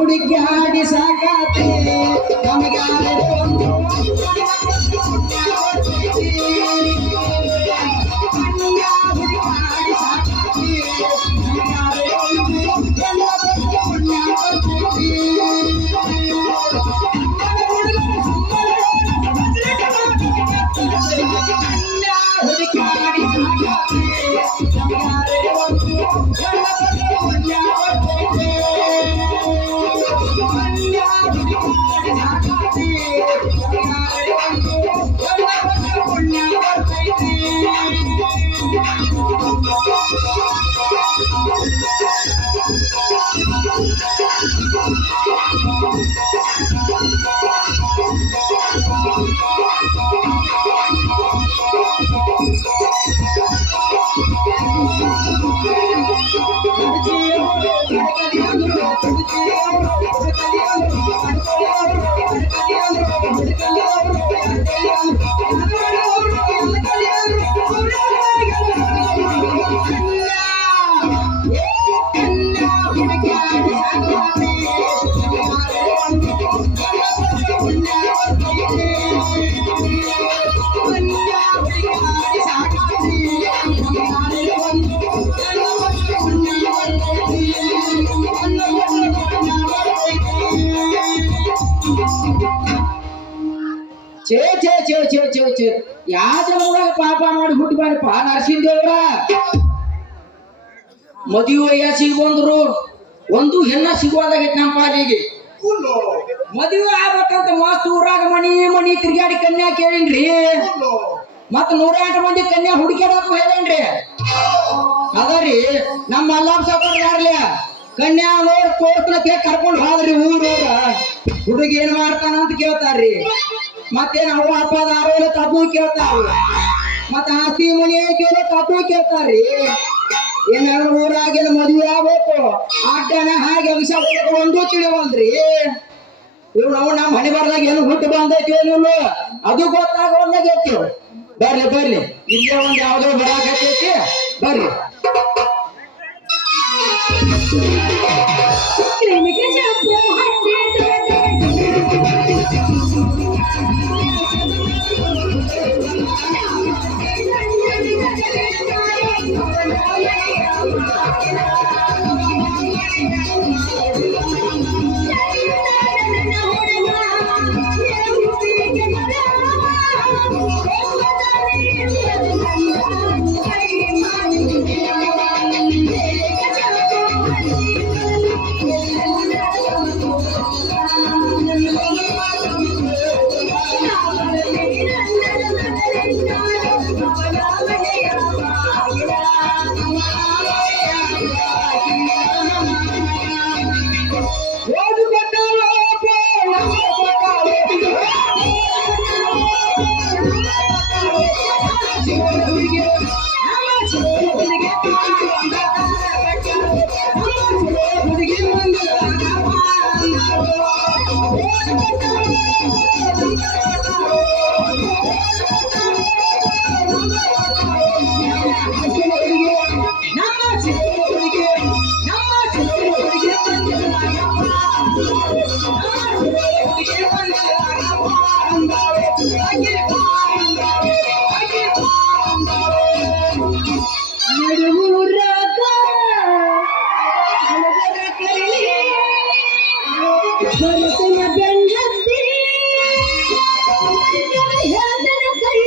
ಹುಡುಕ್ಯಾಡಿ ಸಾಕಾತೆ ನಮಗೆ ಒಂದು ಛೇ ಛೇ ಛೇ ಛೇ ಛೇ ಛೇ ಯಾವ ಜನದಾಗ ಪಾಪ ಮಾಡಿ ಹುಟ್ಟಿ ಬಾರಪ್ಪ ನರಸಿಂಹದೇವ್ರ ಮದುವೆ ವಯಸ್ಸಿಗೆ ಬಂದ್ರು ಒಂದು ಹೆಣ್ಣ ಸಿಗುವಾದಾಗ ನಮ್ಮ ಪಾಲಿಗೆ ಮದುವೆ ಆಗ್ಬೇಕಂತ ಮಸ್ತ್ ಊರಾಗ ಮನಿ ಮನಿ ತಿರ್ಗಾಡಿ ಕನ್ಯಾ ಕೇಳಿನ್ರಿ ಮತ್ 108 ಮಂದಿ ಕನ್ಯಾ ಹುಡುಕ್ಯಾಡಕ್ಕೂ ಹೇಳೇನ್ರಿ ಅದರಿ ನಮ್ಮ ಮಲ್ಲಾಪ್ ಸಾವ್ಕಾರ ಯಾರ್ಲಿ ಕನ್ಯಾ ನೋಡ್ ತೋರ್ಸ್ಲಕ್ಕೆ ಕರ್ಕೊಂಡು ಹೋದ್ರಿ ಊರವ್ರ ಹುಡುಗಿ ಏನ್ ಮಾಡ್ತಾನ ಅಂತ ಕೇಳ್ತಾರ್ರಿ ಮತ್ತೇನ್ ಅವ ಅಪ್ಪದ ಆರೋಗ್ಯ ತಪ್ಪು ಕೇಳ್ತಾರ ಮತ್ತ ಆಸ್ತಿ ಮನಿ ಕೇಳೋ ತಪ್ಪು ಕೇಳ್ತಾರ್ರಿ ಏನಾದ್ರು ಊರಾಗಿನ ಮದುವೆ ಆಗ್ಬೇಕು ಅಡ್ಡನ ಹಾಗೆ ವಿಷ ಒಂದು ತಿಳಿವಲ್ರಿ ಇವ್ ನಾವು ನಮ್ಮ ಹಣಿ ಬರ್ದಾಗ ಏನು ಹುಟ್ಟು ಬಂದೈತಿ ಏನಿಲ್ಲ ಅದು ಗೊತ್ತಾಗವಲ್ದಾಗೈತಿ ಬರ್ಲಿ ಬರ್ಲಿ ಇಲ್ಲೇ ಒಂದ್ ಯಾವ್ದೋ ಬರಾಕೈತಿ ಬರ್ಲಿ But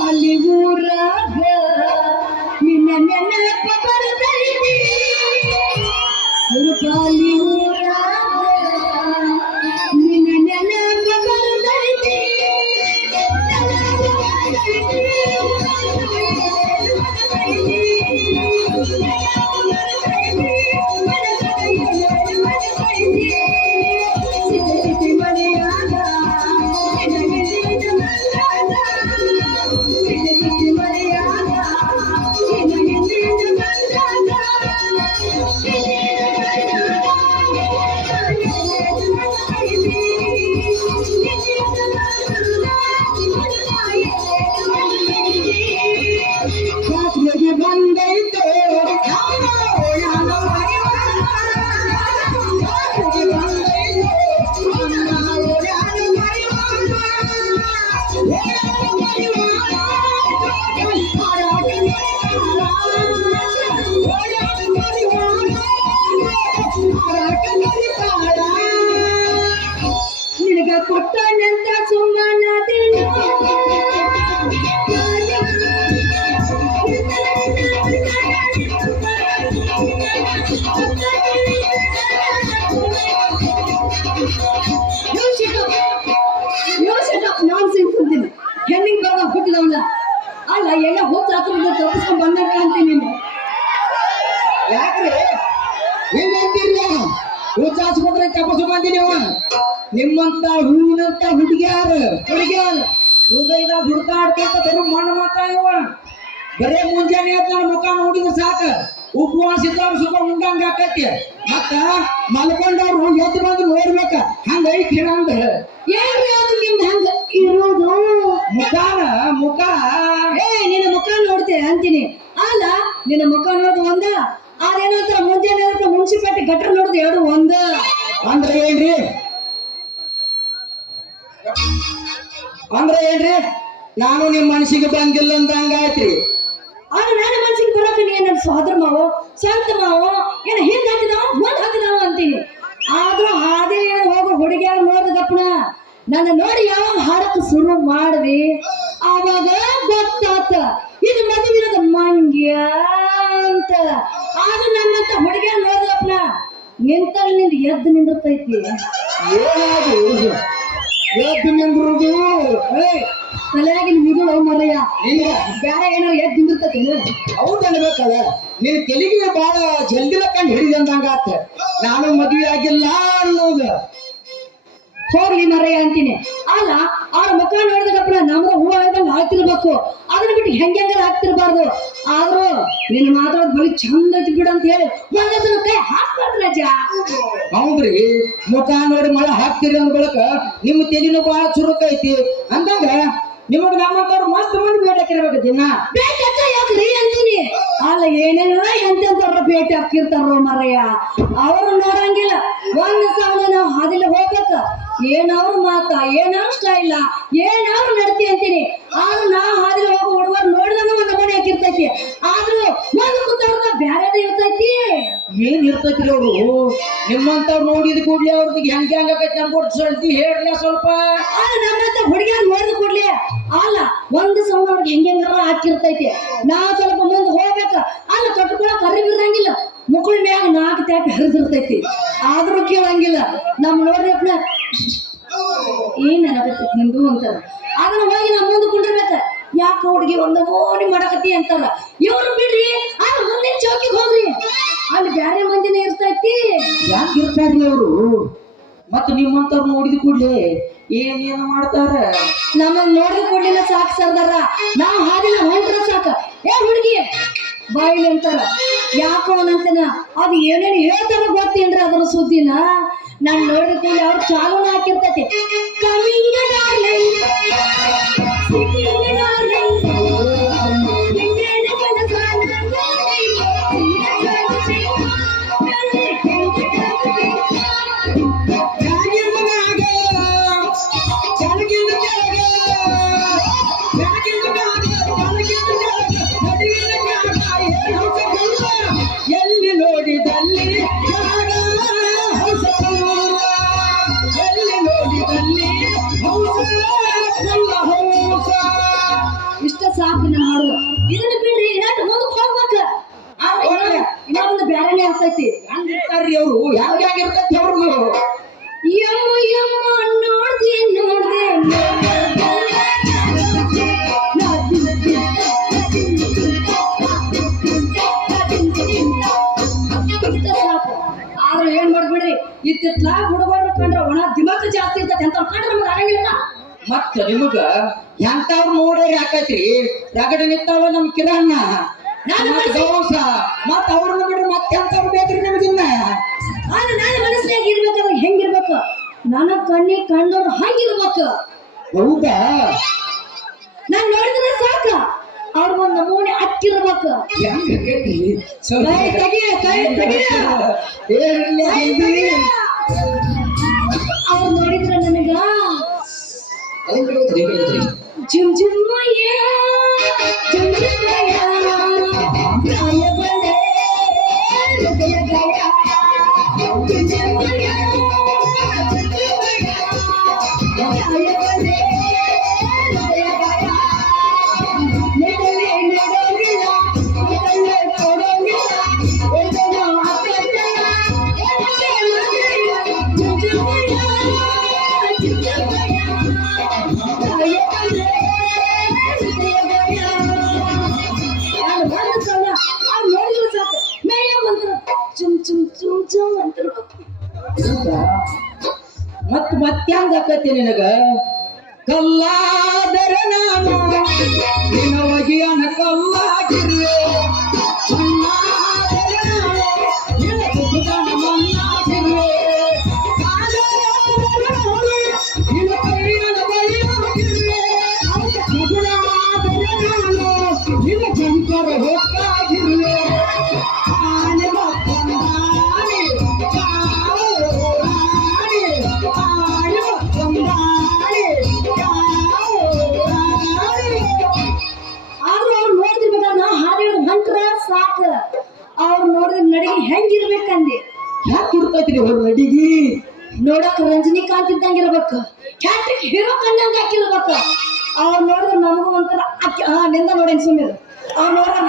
ಅಲ್ಲಿ ಊರಾಗ ನಿನ್ನ ನೆನಪ ಬರ್ತೈತಿ ಸುರಪಾಲಿ ಊರಾಗ ನಿನ್ನ ನೆನಪ ಬರ್ತೈತಿ ಬಂದೈತೆ ನಿನಗ ಕೊಟ್ಟನಂತ ಸುಮ್ಮನದಿನ ಹೆಣ್ಣಿಗೆ ಬರೋ ಹುಟ್ಟಿದವಲ್ಲ ಅಲ್ಲ ಎಲ್ಲ ಹೋಗ್ತಾ ತಪ್ಪಿಸ್ಕೊಂಡ್ ಬಂದಾಗ ಅಂತೀನಿ ನೀನು ಯಾಕ್ರಿ ಹಿಂಗಂತೀರ್ಲ ಹುಚ್ಚಾಸ್ಕೊಂಡ್ರೆ ತಪಸ್ಸು ಬಂದಿ ನೀವು ನಿಮ್ಮಂತ ಹೂವಿನಂತ ಹುಡುಗ್ಯಾರ ಹೃದಯದಾಗ ಹುಡುಕಾಡ್ಕೊಂತ ಬರೋ ಮಣ್ಣು ಮಕ್ಕ ಇವ ಬರೇ ಮುಂಜಾನೆ ಎದ್ದ ಮುಖ ನೋಡಿದ್ರೆ ಸಾಕ ಉಪವಾಸ ಇದ್ದಾರ ಸುಖ ಉಂಡಂಗ ಆಕತಿ ಮತ್ತ ಮಲ್ಕೊಂಡವ್ರು ಎದ್ದು ಬಂದು ನೋಡ್ಬೇಕ ಹಂಗ ಐತಿ ನಂದ ಏನ್ರಿ ಅದು ನಿಮ್ದು ಹಂಗ ಇರೋದು ಮುಖ ನಿನ್ನ ಮುಖ ನೋಡ್ತೇನೆ ಅಂತೀನಿ ಅಲ್ಲ ನಿನ್ನ ಮುಖ ನೋಡುದು ಒಂದ ಅದೇನಂತ ಮುಂಜಾನೆ ಮುನ್ಸಿಪಾಲಿಟಿ ಗಟ್ರ ನೋಡುದು ಎರಡು ಒಂದ ಅಂದ್ರೆ ಏನ್ರಿ ನಾನು ನಿಮ್ ಮನಸ್ಸಿಗೆ ಬಂದಿಲ್ಲ ಅಂತ ಹಂಗಾಯ್ತ್ರಿ ಆದ್ರೆ ನನ್ನ ಮನ್ಸಿಗೆ ಬರೋಕೆ ನೀನ್ ನನ್ನ ಸಹೋದರ ಮಾವೋ ಸ್ವಂತ ಮಾವೋ ಏನ ಹಿಂದ್ ಹಾಕಿದಾವ ಮುಂದ್ ಹಾಕಿದಾವ ಅಂತೀನಿ ಆದ್ರೂ ಹಾದಿ ಹೋಗೋ ಹುಡುಗಿಯಾರ ನೋಡಿದಪ್ಪನ ನನ್ನ ನೋಡಿ ಯಾವಾಗ ಹಾಡಕ್ ಶುರು ಮಾಡಿದೆ ಆವಾಗ ಗೊತ್ತಾತ ಇದು ಮದುವಿರದ ಮಂಗ್ಯ ಅಂತ ಆದ್ರೂ ನನ್ನಂತ ಹುಡುಗಿಯಾರ ನೋಡಿದಪ್ಪನ ನಿಂತಲ್ಲಿಂದ ಎದ್ದು ನಿಂದಿರ್ತೈತಿ ಏನಾದ್ರು ಎದ್ದು ನಿಂದ್ರುದು ತಲೆಯಾಗಿನ ಮಿದುಳು ಮರಯ್ಯ ಬೇರೆ ಏನೋ ಎದ್ದು ನಿಂದಿರ್ತೈತಿ ಹೌದು ಅನ್ಬೇಕಲ್ಲ ನೀನ್ ತೆಲಿಗೆ ಬಾಳ ಜಲ್ದಿನ ಕಂಡು ಹಿಡಿದಂಗಾತ ನಾನು ಮದುವೆ ಆಗಿಲ್ಲ ಅನ್ನೋದು ಹೋಗ್ಲಿ ಮರಯ್ಯ ಅಂತೀನಿ. ಅಲ್ಲ ಅವ್ರ ಮುಖ ನೋಡಿದಪ್ಪ ನಮ್ಗ ಹೂ ಹೇಳ್ದಂಗ ಹಾಕ್ತಿರ್ಬೇಕು, ಅದನ್ನ ಬಿಟ್ಟು ಹೆಂಗಾರ ಹಾಕ್ತಿರ್ಬಾರ್ದು. ಆದ್ರೂ ನಿನ್ ಮಾತಾಡೋದ್ ಬಳಿ ಚಂದ ಐತಿ ಬಿಡು ಅಂತ ಹೇಳಿ ಒಂದೊಂದು ಕೈ ಹಾಕ್ಬಾರ್ದು ರಾಜ. ಹೌದ್ರಿ, ಮುಖ ನೋಡಿ ಮಳ ಹಾಕ್ತಿರಿ ಅಂದ ಬಳಕ ನಿಮ್ಮ ತೆಲಿನೂ ಬಹಳ ಚುರುಕ ಐತಿ ಅಂದಾಗ ನಿಮಗ ನಮ್ಮಂತವ್ರು ಮಸ್ತ್ ಮಂದಿ ಭೇಟಿ ಹಾಕಿರ್ಬೇಕು ದಿನ. ಭೇಟಿ ಯಾಕ್ರಿ ಅಂತೀನಿ. ಅಲ್ಲ ಏನೇನ ಎಂತೆಂತವ್ರ ಭೇಟಿ ಹಾಕಿರ್ತಾರೋ ಮರಯ್ಯ, ಅವ್ರು ನೋಡಂಗಿಲ್ಲ. ಒಂದ್ ಸಲ ನಾವು ಹಾದಿಲ್ಲ ಹೋಗ್ಬೇಕ, ಏನವ್ರ ಮಾತ, ಏನವ್ರ ಸ್ಟೈಲ, ಏನವ್ರ ನಡತಿ ಅಂತೀನಿ. ಆದ್ರೂ ನಾ ಹಾದಿಲ್ಲ ಹೋಗೋ ಹುಡುಗರು ನೋಡಿದಾಗ ಒಂದ್ ಮನೆ ಹಾಕಿರ್ತೈತಿ. ಆದ್ರೂ ಒಂದು ಕುಂತವ್ರದ ಬ್ಯಾರೆದ ಇರ್ತೈತಿ. ಏನ್ ಇರ್ತೈತ್ರಿ ಅವ್ರು ನಿಮ್ಮಂತವ್ರು ನೋಡಿದ ಕೂಡ್ಲಿ ಅವ್ರಿಗೆ ಹೆಂಗ ಹೆಂಗೈತಿ ಅನ್ಕೊಡ್ತಿ ಹೇಳ್ರಿ ಸ್ವಲ್ಪ. ನಮ್ಮಂತ ಹುಡುಗಿಯರ್ ನೋಡಿದ ಕೂಡ್ಲಿ ಅಲ್ಲ ಒಂದು ಸೌಂಡ್ ಅವ್ರಿಗೆ ಹೆಂಗಾರ ಹಾಕಿರ್ತೈತಿ. ನಾ ಸ್ವಲ್ಪ ಮುಂದೆ ಹೋಗ್ಬೇಕ, ಅಲ್ಲ ಕಟ್ಕೊಳಕ್ ಕರಿಬಿರಂಗಿಲ್ಲ, ಮುಕ್ಕಳ ಮ್ಯಾಗ 4 ಟ್ಯಾಪ್ ಹರಿದಿರ್ತೈತಿ. ಆದ್ರೂ ಕೇಳಂಗಿಲ್ಲ. ನಮ್ ನೋಡ್ರಿ ಅಪ್ಪ ಏನ್ ಆಗತ್ತೈತಿ ನಿಂದು ಅಂತಾರ. ಅದನ್ನ ಹೋಗಿ ನಾ ಮುಂದೆ ಕುಂಡಿರ್ಬೇಕ. ಯಾಕ ಹುಡುಗಿ ಒಂದು ಓಣಿ ಮಾಡಕತ್ತಿ ಅಂತಾರ. ಇವ್ರು ಬಿಡ್ರಿ, ಅಲ್ಲಿ ಮುಂದಿನ ಚೌಕಿಗೆ ಹೋಗ್ರಿ, ಅಲ್ಲಿ ಬ್ಯಾರೆ ಮಂದಿನೇ ಇರ್ತೈತಿ. ಯಾಕೆ ಇರ್ತಾರ್ರಿ ಅವರು? ಮತ್ತ ನಿಮ್ಮಂತವ್ರು ನೋಡಿದ ಕೂಡ್ಲೆ ಏನೇನು ಮಾಡ್ತಾರ? ನಮಗ್ ನೋಡಿದ ಕೂಡ್ಲಿನ ಸಾಕ್ ಸರ್ದಾರ. ನಾವ್ ಹಾದಿನ ಹೊಂಟ್ರ ಸಾಕ, ಏ ಹುಡುಗಿ ಬಾಯಿಲಿ ಅಂತಾರ. ಯಾಕೋ ಅನ್ನಂತನ ಅದು ಏನೇನು ಹೇಳ್ತಾರ ಗೊತ್ತೇನ್ರಿ ಅದರ ಸುದ್ದಿನ. ನಾನ್ ನೋಡಿದ ಕೂಡಲೇ ಅವ್ರು ಚಾಲೂನ ಹಾಕಿರ್ತೈತಿ. ಕಮಿಂಗ್ ಡಾರ್ಲಿಂಗ್, ಎಲ್ಲಿ ನೋಡಿದಲ್ಲಿ ಇಷ್ಟ ಸಾಕು ನಾ ಹಾಡು. ಇದನ್ನ ಬಿಡ್ರಿ, ಇನ್ನೊಂದು ಮುಂದಕ್ಕೆ ಹೋಗ್ಬೇಕ. ಇನ್ನೊಂದು ಬ್ಯಾರೆನೇ ಇರ್ತೈತಿ. ಹಂಗಿರ್ತಾರ್ರಿ ಅವ್ರು. ಹೆಂಗಿರ್ತೈತಿ ಅವ್ರು? ಯಮ್ಮ ಯಮ್ಮ ನೋಡ್ದೆ ನೋಡ್ದೆ ಆದ್ರೆ ಏನ್ ಮಾಡ್ಬಿಡ್ರಿ, ಇತ್ತಿತ್ಲಾ ಹುಡುಗರು ಕಂಡ್ರ ಒಣ ದಿಮಾಕ ಜಾಸ್ತಿ ಇರ್ತೈತಿ ಅಂತ ಕಂಡ್ರೆ ನಮ್ಗೆ ಆಗಂಗಿಲ್ಲ. ಮತ್ತ ನಿಮಗ ಎಂತವ್ರು ನೋಡ್ರಿ ಹಾಕೈತ್ರಿ ರಗಡ ನಿಂತಾವ ನಮ್ ಕಿರಣ್ಣ ದೋಸ. ಮತ್ತ ಅವ್ರನ್ನ ಬಿಡ್ರಿ ಮತ್ತೆ ಎಂತವ್ರು ಬೇಕ್ರಿ ನಿಮಗಿನ್ನ? ಆದ್ರೆ ನನ್ನ ಮನಸ್ಸಿನಾಗ ಇರ್ಬೇಕಾದ್ರೆ ಹೆಂಗಿರ್ಬೇಕು, ನನ್ನ ಕಣ್ಣಿಗೆ ಕಂಡವ್ರು ಹಂಗಿರ್ಬೇಕು. ಹೌದಾ? ನಾನ್ ನೋಡಿದ್ರೆ ಸಾಕ ಅವ್ರ ಒಂದ್ ನಮೂನೆ ಹಕ್ಕಿರ್ಬೇಕು. ಹೆಂಗೈತಿ? ಕೈ ತೆಗಿಯ, ಕೈ ತೆಗಿಯ. ಅವ್ರು ನೋಡಿದ್ರ ನನಗ ಜಿಮ್ ಜಿಮ್ಮಯ್ಯ ಜಿಮ್ ಜಿಮ್ಮಯ್ಯ ಗಾಯ ಬಳೆ ಹೃದಯ ಗಾಯ ಜಿಮ್ ಜಿಮ್ಮಯ್ಯ ಜಿಮ್ ಜಿಮ್ಮಯ್ಯ ಗಾಯ ಬಳೆ ಹೃದಯ ಗಾಯ. ನೆಡಲೆ ನೆಡೋಗಿಲ್ಲ, ನೆಡಲೆ ಕೊಡೋಗಿಲ್ಲ, ಎದೆನೋ ಹಾಕತ್ತಲ್ಲ, ಎದೆಗೆ ಮಗಳಿಲ್ಲ. ಜಿಮ್ ಜಿಮ್ಮಯ್ಯ ಜಿಮ್ ಜಿಮ್ಮಯ್ಯ ಗಾಯ ಬಳೆ ಹೃದಯ ಗಾಯ. ನಾನು ಒಂದು ಸಲ ಅವ್ರು ನೋಡಿದ್ರು ಸಾಕು ಮೇಯ ಮಂತ್ರ ಚುಮ್ ಚುಮ್ ಚುಮ್ ಚುಮ್ ಅಂತಿರ್ಬೇಕು. ಮತ್ತ್ಯಾಂಗ ಆಕತಿ ನಿನಗ? ಕಲ್ಲಾದರ ನಾನು ನಿನ್ನ ಒಗಿಯನ ಕಲ್ಲಾಗಿರುವೆ, ಮಣ್ಣಾದರ ನಾನು ನಿನ್ನ ಕುಸುತನ ಮಣ್ಣಾಗಿರುವೆ, ಕಾಲಾದರ ನಾನು ನಿನ್ನ ಕೈಯನ ಬಳಿಯಾಗಿರುವೆ, ಕಗುಳಾದರ ನಾನು ನಿನ್ನ ಜಂಕರ ಹೊಕ್ಕಾಗಿರುವೆ. ಆನೆ ಮಕ್ಕಂದಾನೆ ಕಾವು ರಾಣಿ, ಆನೆ ಮಕ್ಕಂದಾನೆ ಕಾವು ರಾಣಿ. ಆದ್ರೂ ಅವ್ರು ನೋಡ್ತಿರ್ಬೇಕ, ನಾ ಹಾಡಿದ ಹೊಂಟ್ರ ಸಾಕ. ಅವ್ರು ನೋಡಿದ್ರೆ ನಡಿಗೆ ಹೆಂಗಿರ್ಬೇಕಂದಿ. ಯಾಕೆ ಇರ್ತೈತ್ರಿ ಅವ್ರ ನಡಿಗಿ? ನೋಡಕ್ ರಂಜನಿಕಾಂತ್ ಇದ್ದಂಗಿರ್ಬೇಕು, ಕ್ಯಾಟ್ರಿಕ್ ಹೀರೋ ಕಂಡಂಗ ಹಾಕಿರ್ಬೇಕು. ಅವ್ರು ನೋಡಿದ್ರೆ ನಮಗೂ ಒಂಥರ ಅಕ್ಕಿ ನಿಂದ ನೋಡೇನ್ ಸುಮ್ಮನೆ. ಅವ್ರು ನೋಡಿದ್ರೆ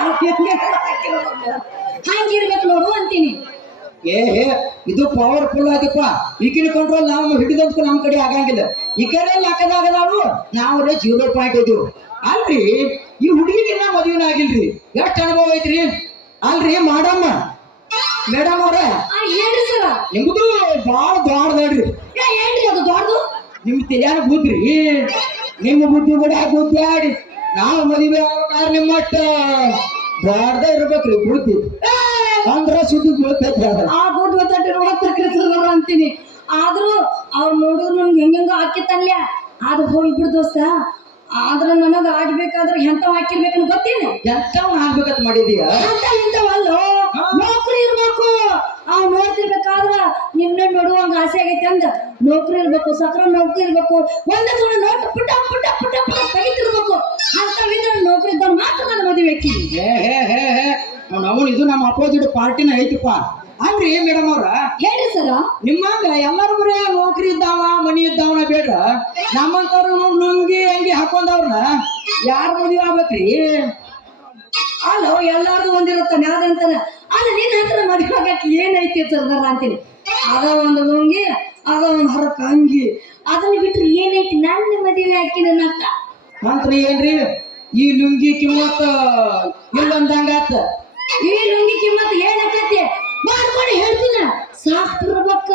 ಹಂಗಿರ್ಬೇಕು ನೋಡು ಅಂತೀನಿ. ಇದು ಪವರ್ಫುಲ್ ಆದಿಪ್ಪ. ಈಗಿನ ಕಂಟ್ರೋಲ್ ನಾವು ಹಿಡಿದಂತ ನಮ್ ಕಡೆ ಆಗಂಗಿಲ್ಲ. ಈ ಕಡೆ ಲೆಕ್ಕದಾಗದಾವು ನಾವು 0.5. ಅಲ್ರಿ ಈ ಹುಡುಗಿಗೆ ನಾ ಮದುವೆನ ಆಗಿಲ್ರಿ. ಎಷ್ಟು ಅನುಭವ ಐತ್ರಿ? ಅಲ್ರಿ ಮಾಡಮ್ಮ ಮೇಡಮ್ ಅವ್ರ ಏನ್ರಿ ಸರ ನಿಮ್ದು ಬಾಳ ದೊಡ್ಡದಲ್ರಿ. ಏನ್ರಿ ಅದು ದೊಡ್ಡದು ನಿಮ್ ತಿಳಿಯಾನ ಬುದ್ಧಿ ನಿಮ್ಮ ಬುದ್ಧಿ ಕೂಡ ಬುದ್ಧಾಡಿ ನಾವು ಮದುವೆ ಆಗ ನಿಮ್ಮಟ್ಟ ದೊಡ್ಡದ ಇರ್ಬೇಕ್ರಿ ಬುದ್ಧಿ ಅಂದ್ರ ಸುದ್ದಿ ಬೀಳ್ತೈತಿ ಅದ. ಆ ಬುದ್ಧಿ ತಟ್ಟಿರೋ ಅಂತೀನಿ. ಆದ್ರೂ ಅವ್ರು ನೋಡಿದ್ರು ನನ್ಗೆ ಹೆಂಗ ಹಾಕಿತ್ತಲ್ಯ ಅದು ಹೋಗ್ಬಿಡ್ ದೋಸ್ತ. ಆದ್ರ ನನಗ ಆಗ್ಬೇಕಾದ್ರೆ ಎಂತವ್ ಹಾಕಿರ್ಬೇಕನ್ ಗೊತ್ತೇನೆ. ಎಂತವ್ ಆಗ್ಬೇಕಂತ ಮಾಡಿದೀಯ? ಇಂಥವಲ್ಲೋ ನೌಕರಿ ಇರ್ಬೇಕು. ಅವ್ ನೋಡ್ತಿರ್ಬೇಕಾದ್ರ ನಿನ್ನ ನೋಡುವಂಗ ಆಸೆ ಆಗೈತಿ ಅಂದ ನೌಕರಿ ಇರ್ಬೇಕು, ಸಕ್ರ ನೌಕರಿ ಇರ್ಬೇಕು, ಒಂದೇ ಸಲ ನೋಟ್ ಪುಟ್ಟ ಪುಟ್ಟ ಪುಟ್ಟ ಪುಟ್ಟ ತೆಗಿತಿರ್ಬೇಕು. ಅಂತವಿದ್ರ ನೌಕರಿ ಇದ್ದವ್ ಮಾತ್ರ ನನ್ನ ಮದುವೆ ಹಾಕಿನಿ. ನಾವು ಇದು ನಮ್ಮ ಅಪೋಸಿಟ್ ಪಾರ್ಟಿನ ಐತಿಪ್ಪ. ಅಲ್ರಿ ಮೇಡಮ್ ಅವ್ರ ಹೇಳಿ ಸರ, ನಿಮ್ಮಂಗ ಎಲ್ಲಾರು ಬರೇ ನೌಕರಿ ಇದ್ದಾವ ಮನಿ ಇದ್ದಾವನ ಬೇಡ, ನಮ್ಮಂತವ್ರು ಲುಂಗಿ ಅಂಗಿ ಹಾಕೊಂಡವ್ರನ್ನ ಯಾರ ಮದುವೆ ಆಗ್ಬೇಕ್ರಿ? ಅಲ್ಲೋ ಎಲ್ಲಾರ್ದು ಒಂದಿರುತ್ತಾನೆ ಅದಂತಾನೆ. ಅಲ್ಲ ನಿನ್ನ ಹತ್ರ ಮದುವೆ ಆಗಕ್ಕೆ ಏನೈತಿ ಸರ್ದಾರ ಅಂತೀನಿ. ಅದ ಒಂದು ಲುಂಗಿ, ಅದ ಒಂದು ಹರಕ ಅಂಗಿ, ಅದನ್ನ ಬಿಟ್ರೆ ಏನೈತಿ ನನ್ನ ಮದುವೆ ಹಾಕಿ ನನ್ನ ಅಕ್ಕ. ಮಂತ್ರಿ ಏನ್ರಿ ಈ ಲುಂಗಿ ಕಿಮ್ಮತ್ತ ಇಲ್ಲಂದಂಗಾತ. ಈ ಲುಂಗಿ ಕಿಮ್ಮತ್ ಏನಾಕತಿ ಮಾಡ್ಕೊಂಡು ಹೇಳ್ತೀನ. ಸಾಕ್ತಿರ್ಬೇಕ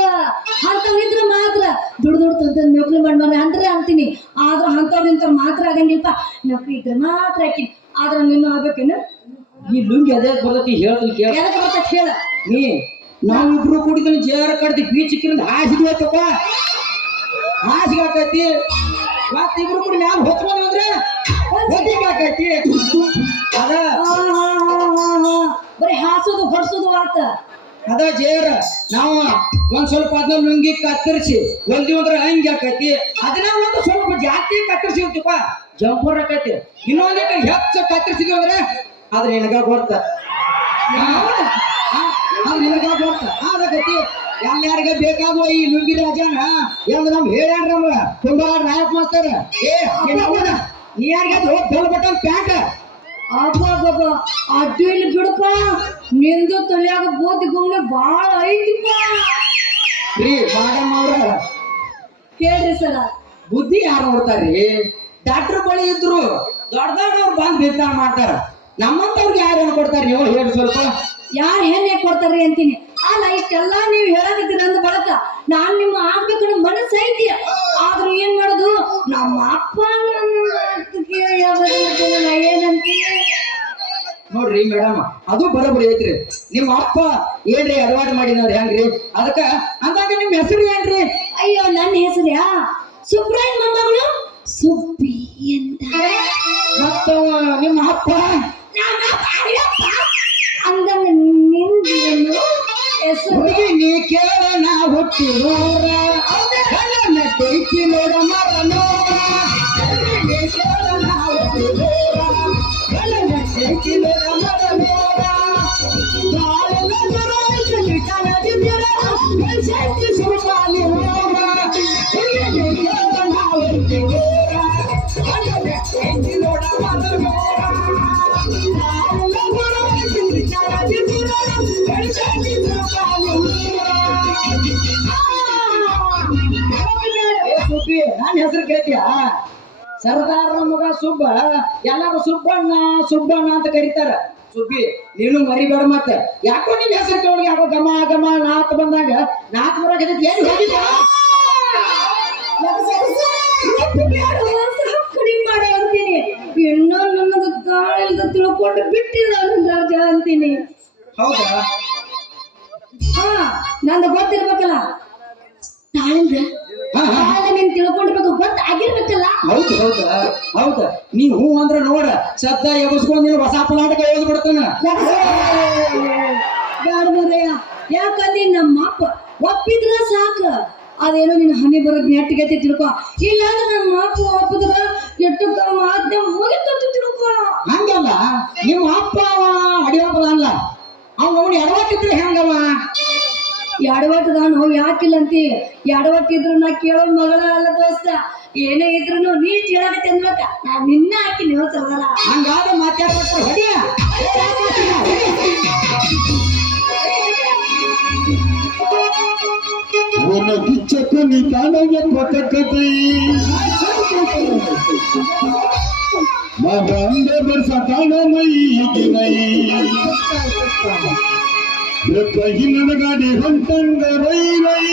ಅಂತವಿದ್ರ ಮಾತ್ರ ದುಡ್ಡು ತಂದ ನೌಕರಿ ಮಾಡ್ಬಾರ ಅಂದ್ರೆ ಅಂತೀನಿ. ಆದ್ರ ಅಂತವ್ರಿಂತ ಮಾತ್ರ ಆಗಂಗಿಲ್ಪ. ನೌಕರಿ ಇದ್ರೆ ಮಾತ್ರ ಹಾಕಿನಿ. ಆದ್ರ ನೀನು ಆಗ್ಬೇಕೇನು? ಈ ಲುಂಗಿ ಅದೇ ಬರ್ತೈತಿ ಹೇಳ್ತೀನಿ ಕೇಳ. ಎದಕ್ ಬರ್ತೈತಿ ಹೇಳ. ನೀ ನಾವಿಬ್ರು ಕುಡಿದನ್ ಜೇರ ಕಡ್ದಿ ಬೀಚಿಕ್ಕಿರಿಂದ ಹಾಸಿಗೆ ಹೋಯ್ತಪ್ಪ, ಹಾಸಿಗೆ ಹಾಕೈತಿ. ಮತ್ತ ಇಬ್ರು ಕೂಡ ಮ್ಯಾಲ ಹೊತ್ಕೊಂಡ್ ಅಂದ್ರೆ ಹೊತ್ತಿಗೆ ಹಾಕೈತಿ. ಅದ ಬರೀ ಹಾಸೋದು ಹೊಡ್ಸೋದು ಆತ. ಅದ ಜೇರ ನಾವು ಒಂದ್ ಸ್ವಲ್ಪ ಅದನ್ನ ಲುಂಗಿ ಕತ್ತರಿಸಿ ಹೊಲ್ದಿ ಅಂದ್ರೆ ಹಂಗೆ ಹಾಕೈತಿ. ಅದನ್ನ ಒಂದು ಸ್ವಲ್ಪ ಜಾಸ್ತಿ ಕತ್ತರಿಸಿರ್ತೀಪ ಜಂಪರ್ ಹಾಕೈತಿ. ಇನ್ನೊಂದಿಟ್ಟು ಹೆಚ್ಚು ಕತ್ತರಿಸಿದ್ವಿ ಅಂದ್ರೆ ಆದ್ರೆ ನಿನಗ ಗೊತ್ತ, ನಿನಗ ಗೊತ್ತ ಆಗೈತಿ. ಎಲ್ಲಾರಿಗ ಬೇಕಾಗುವ ಈ ಲುಂಗಿ ರಾಜನ ಎಂದು ನಮ್ ಹೇಳ್ಯಾರ ನಮ್ಗ ತುಂಬಾ ನಾಯಕ್ ಮಾಸ್ತರ. ನೀ ಯಾರಿಗ ಡಲ್ ಬಟನ್ ಪ್ಯಾಂಟ್ ಅಬ್ಬಬ್ಬ ಅಡ್ಡು ಇಲ್ಲಿ ಬಿಡಪ್ಪ. ನಿಂದು ತಲೆಯಾಗ ಬೋದಿ ಗುಮ್ನೆ ಬಾಳ ಐತಿಪ್ಪ. ರೀ ಮೇಡಮ್ ಅವ್ರ ಕೇಳ್ರಿ ಸರ, ಬುದ್ಧಿ ಯಾರು ನೋಡ್ತಾರ್ರಿ? ಡಾಕ್ಟರ್ ಬಳಿ ಇದ್ರು ದೊಡ್ಡ ದೊಡ್ಡವ್ರು ಬಂದ್ ನಿರ್ಧಾರ ಮಾಡ್ತಾರ. ನಮ್ಮಂತವ್ರಿಗೆ ಯಾರು ಅನ್ಕೊಡ್ತಾರ? ನೀವು ಹೇಳಿ ಸ್ವಲ್ಪ. ಯಾರು ಏನೇ ಕೊಡ್ತಾರ್ರಿ ಅಂತೀನಿ. ಅಲ್ಲ ಇಷ್ಟೆಲ್ಲಾ ನೀವ್ ಹೇಳಕತ್ತೀರ ಅಂದ ಬಳಕ ನಾನ್ ನಿಮ್ಮ ಆಗ್ಬೇಕು ನಮ್ಮ ಮನಸ್ಸು ಐತಿ. ಆದ್ರೂ ಏನ್ ಮಾಡೋದು, ನಮ್ಮ ಅಪ್ಪ ಏನಂತೀನಿ ನೋಡ್ರಿ ಮೇಡಮ್, ಅದು ಬರೋಬ್ಬರಿ ಐತ್ರಿ. ನಿಮ್ಮ ಅಪ್ಪ ಏನ್ರಿ ಅಡವಾಡ್ ಮಾಡಿದವ್ರಿ ಹೆಂಗ್ರಿ? ಅದಕ್ಕ ಅಂದಾಗ ನಿಮ್ ಹೆಸರು ಏನ್ರಿ? ಅಯ್ಯೋ ನನ್ನ ಹೆಸರ್ಯಾ ಸುಬ್ರಾಯ ಮೊಮ್ಮಗಳು ಸುಬ್ಬಿ ಅಂತ. ಮತ್ತ ನಿಮ್ಮ ಅಪ್ಪ ಅಂದಂಗ ನಿಂದೇನು ಹೆಸರು? ಹುಡುಗಿ ನೀ ಕೇಳ ನಾ ಹುಟ್ಟಿ ನೋಡ ನೈತಿ ನೋಡ ಮರ ನೋಡ ನೀ ಕೇಳ ನಾ ಹುಟ್ಟಿ ನೋಡ ನೈತಿ ನೋಡ ಮರ ನೋಡ ಸುರುಪಾಲಿ ಹೋಗ ನೀ ಕೇಳ ನಾ ಹುಟ್ಟಿ ನೋಡ ಮರ ನೋಡ. ಸುಬ್ಬಿ ನನ್ನ ಹೆಸರು ಕೇಳ್ತೀಯ? ಸರ್ದಾರ ಮಗ ಸುಬ್ಬ, ಎಲ್ಲಾರು ಸುಬ್ಬಣ್ಣ ಸುಬ್ಬಣ್ಣ ಅಂತ ಕರೀತಾರ. ಸುಬ್ಬಿ ನೀನು ಮರಿಬೇಡ. ಮತ್ತೆ ಯಾಕೋ ನಿನ್ ಹೆಸರು ಕೇಳಿ ಯಾಕೋ ಗಮ ಗಮ ನಾತ್ ಬಂದಾಗ ನಾತ್ ಬರೋಕೆ ಏನು ಹೋಗಿದ್ದ? ಕಡಿಮೆ ಮಾಡೋ ಅಂತೀನಿ. ಇನ್ನೂ ನನಗ ಕಾಳಿಲ್ದ ತಿಳ್ಕೊಂಡು ಬಿಟ್ಟಿದ ರಾಜ ಅಂತೀನಿ. ಹೌದಾ? ಹಾ ನಂದು ಗೊತ್ತಿರ್ಬೇಕಲ್ಲ. ತಾಳಿಂದ ನೀನ್ ತಿಳ್ಕೊಂಡಿರ್ಬೇಕು, ಗೊತ್ತಾಗಿರ್ಬೇಕಲ್ಲ. ಹೌದು ಹೌದಾ? ಹೌದಾ? ನೀ ಹೂ ಅಂದ್ರ ನೋಡ ಸದ್ದ ಎಬಸ್ಕೊಂಡ್ ನೀನು ಹೊಸ ಪಲಾಟಕ ಓದ್ ಬಿಡ್ತಾನ. ಯಾಕಂದ್ರೆ ನಮ್ಮ ಅಪ್ಪ ಒಪ್ಪಿದ್ರ ಸಾಕ. ಅದೇನೋ ನಿನ್ನ ಹನಿ ಬರೋದ್ ನೆಟ್ಟಿಗೆ ತಿಳ್ಕೊ. ಇಲ್ಲಾಂದ್ರೆ ನಮ್ಮ ಅಪ್ಪ ಒಪ್ಪಿದ್ರ ಎಟ್ಟು ಮಾಧ್ಯ ಮುಗಿತು ತಿಳ್ಕೊ. ಹಂಗಲ್ಲ, ನಿಮ್ಮ ಅಪ್ಪ ಅಡಿಯಪ್ಪದ ಅಲ್ಲ, ಅವ್ನು ಎಡವಟ್ಟಿದ್ರೆ ಹೆಂಗವ? ಎಡವಟ್ಟದಾನು ಯಾಕಿಲ್ಲ ಅಂತಿ? ಎಡವಟ್ಟಿದ್ರು ನಾ ಕೇಳೋ ಮಗಳ ಅಲ್ಲ ದೋಸ್ತ. ಏನೇ ಇದ್ರು ನೀ ಕೇಳಕತ್ತೆ ಅನ್ಬೇಕ. ನಾ ನಿನ್ನ ಹಾಕಿ ನೀವು ತರದಲ್ಲ. ಹಂಗಾದ ಮಾತಾಡ್ಬಿಟ್ರೆ ಹೊಡಿಯ ಕಿಚ್ಚಕ್ಕನಿ ಕಾಣಗೆ ಕೊಟ್ಟಕತಿ ಮಗಂದೆ ಬರ್ಸ ಕಾಣ ಮೈಗಿನೈ ಹಿಲ್ಲನ ಗಾಡಿ ಹೊಂಟಂಗ Rai Rai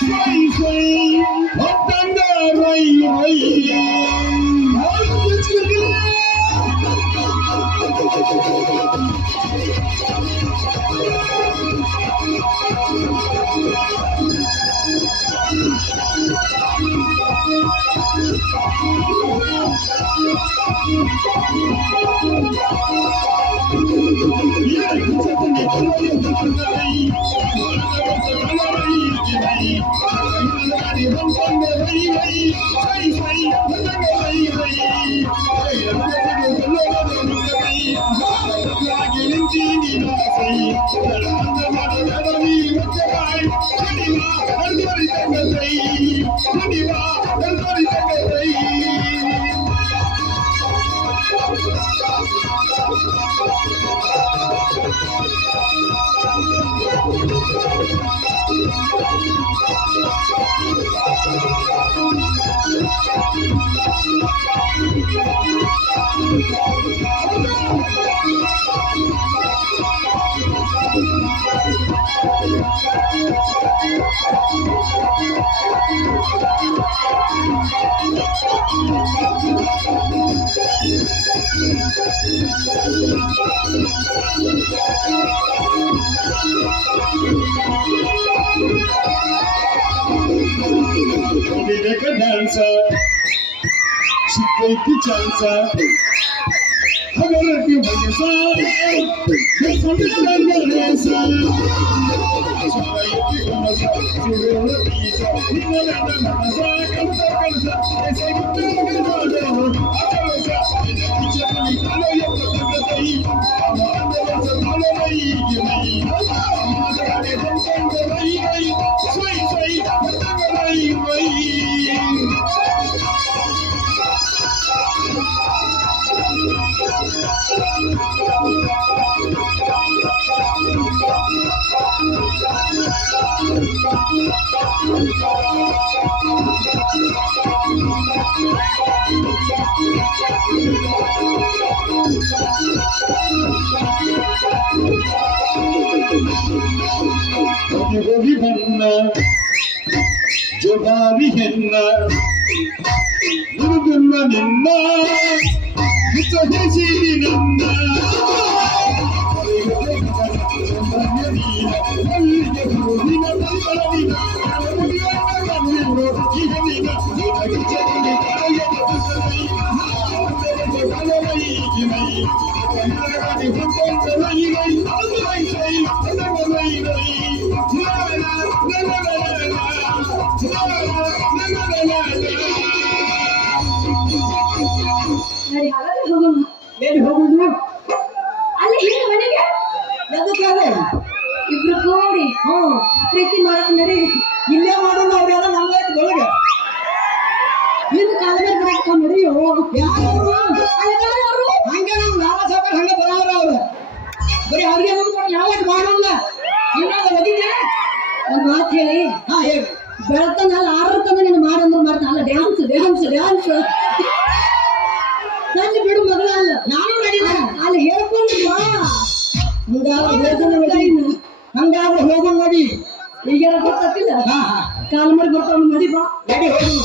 ಸ್ವೈ ಸ್ವೈ ಹೊಂಟಂಗ Rai Rai dancer, she take the chance. I gotta be by your side. Let's understand your answer. So I give you my side. You will not be so. You know that I'm not a side. I'm not a side. I say you don't get it all down. I'm a side. In the kitchen, I know you're not a side. I'm a side. I'm a Jodari henna, Nurgunna ninna, Hitahiji ninna. ನಡಿ ಹಾಗಾದ್ರೆ ಹೋಗೋಣ. ಎಲ್ಲಿ ಹೋಗುದು? ಅಲ್ಲಿ ಹಿಂದೆ ಮನೆಗೆ ಎದಕ್ಕಾದ್ರೆ ಇಬ್ರು ಕೂಡಿ ಪ್ರೀತಿ ಮಾಡಕ್ ನಡಿ. ಇಲ್ಲೇ ಮಾಡೋಣ, ಅವ್ರೆಲ್ಲ ನಮ್ಗಾಯ್ತು ಒಳಗೆ. ಹಿಂದ್ ಕಾಲ ಮೇಲೆ ಬರಕ್ ನಡಿಯೋ. ಯಾರವ್ರು? ಅವರು ಹಂಗೆ ನಮ್ ನಾರಾ ಸಾಕರ್ ಹಂಗೆ ಬರೋರು ಅವ್ರು. ಬರೀ ಅವ್ರಿಗೆ ನೋಡ್ಕೊಂಡು ಯಾವತ್ತು ಮಾಡೋಲ್ಲ. ಇನ್ನೊಂದು ಒದಿಗೆ ಒಂದ್ ಮಾತು ಹೇಳಿ. ಹಾ ಹೇಳಿ. ಬೆಳತನ ಅಲ್ಲ 6 ತನ ನೀನು ಮಾಡಂದ್ರೆ ಮಾಡ್ತಾನ. ಅಲ್ಲ ಡ್ಯಾನ್ಸ್ ಡ್ಯಾನ್ಸ್ ಡ್ಯಾನ್ಸ್ ನನ್ನ ಬಿಡು ಮಗಳ ಅಲ್ಲ. ನಾನು ನಡೀನ ಅಲ್ಲಿ ಹೇಳ್ಕೊಂಡು ಬಾ. ಹಂಗಾದ್ರೆ ಹೋಗೋಣ ನಡಿ. ಈಗೆಲ್ಲ ಗೊತ್ತಿಲ್ಲ. ಹಾ ಕಾಲ್ ಮಾಡಿ ಬರ್ತಾವ ನಡಿ ಬಾ. ನಡಿ ಹೋಗೋಣ.